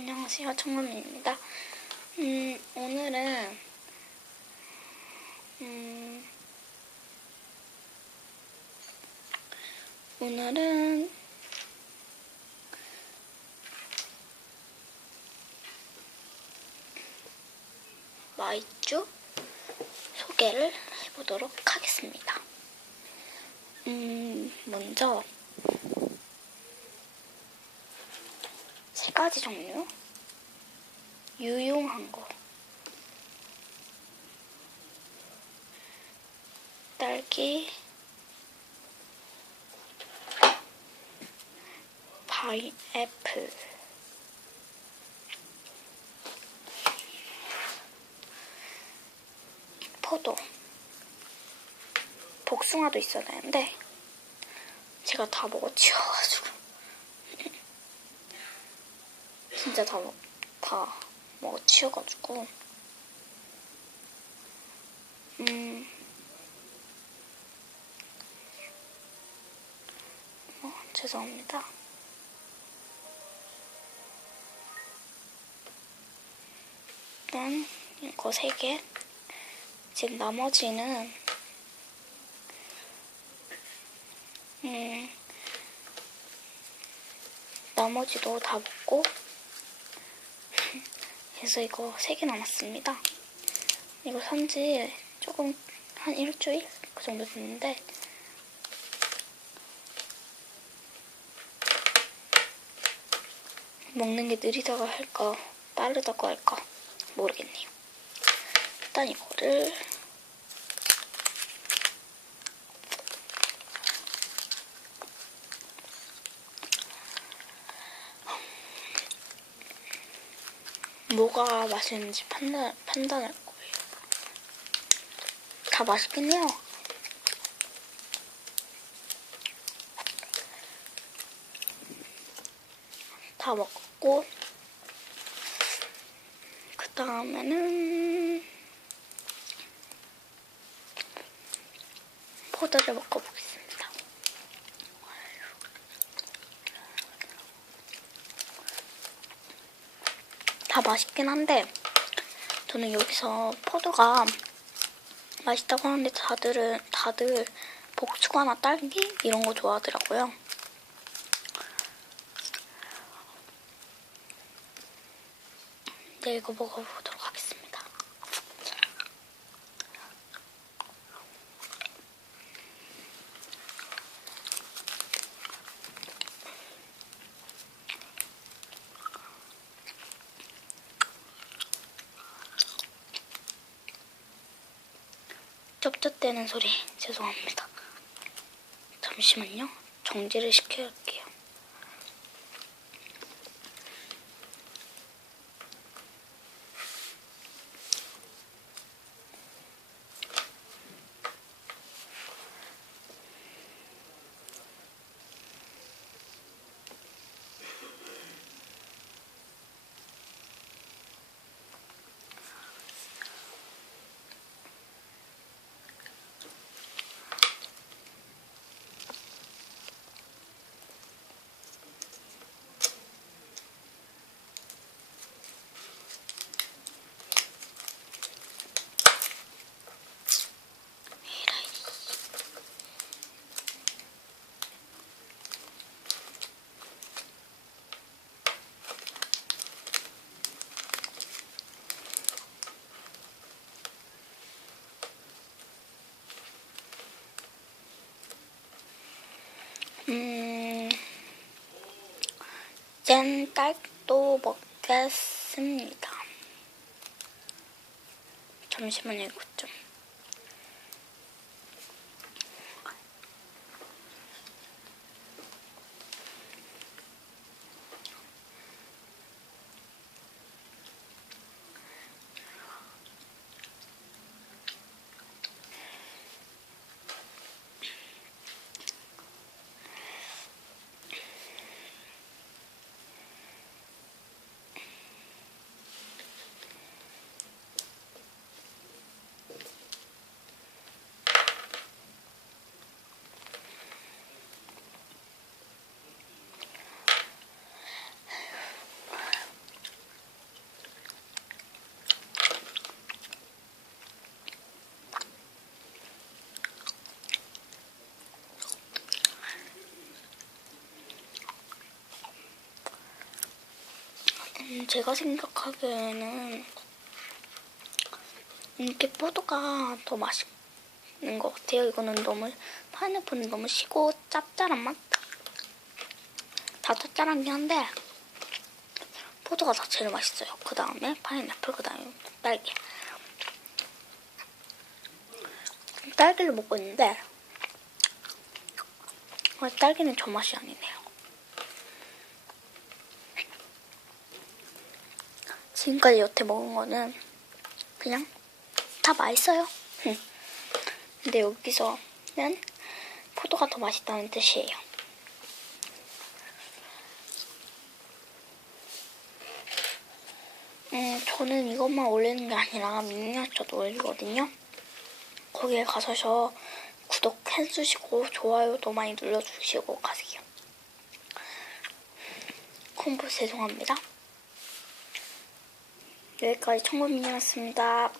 안녕하세요. 청문입니다. 음, 오늘은, 음, 오늘은, 마이쮸 소개를 해보도록 하겠습니다. 음, 먼저, 세 가지 종류. 유용한 거. 딸기, 파인애플, 포도, 복숭아도 있어야 되는데 제가 다 먹어 치워가지고 진짜 다, 먹, 다 먹어 치워가지고 음 어, 죄송합니다. 일단 이거 세 개. 지금 나머지는 음 나머지도 다 먹고 그래서 이거 세개 남았습니다. 이거 산지 조금 한 일주일 그 정도 됐는데 먹는 게 느리다고 할까 빠르다고 할까 모르겠네요. 일단 이거를 뭐가 맛있는지 판단, 판단할 거예요. 다 맛있긴 해요. 다 먹고, 그 다음에는 포도를 먹어보겠습니다. 다 맛있긴 한데 저는 여기서 포도가 맛있다고 하는데 다들은 다들 복숭아나 딸기 이런 거 좋아하더라고요. 네, 이거 먹어보도록 하겠습니다. 쩝쩝대는 소리 죄송합니다. 잠시만요. 정지를 시켜볼게요. 음, 짠 딸도 먹겠습니다. 잠시만요, 이거 좀. 제가 생각하기에는 이렇게 포도가 더 맛있는 것 같아요. 이거는 너무 파인애플은 너무 시고 짭짤한 맛. 다 짭짤하긴 한데 포도가 다 제일 맛있어요. 그 다음에 파인애플, 그 다음에 딸기. 딸기를 먹고 있는데 어, 딸기는 저 맛이 아니네요. 지금까지 여태 먹은 거는 그냥 다 맛있어요. 응. 근데 여기서는 포도가 더 맛있다는 뜻이에요. 음, 저는 이것만 올리는 게 아니라 미니어처도 올리거든요. 거기에 가셔서 구독해주시고 좋아요도 많이 눌러주시고 가세요. 콤보 죄송합니다. 여기까지 청구민이었습니다.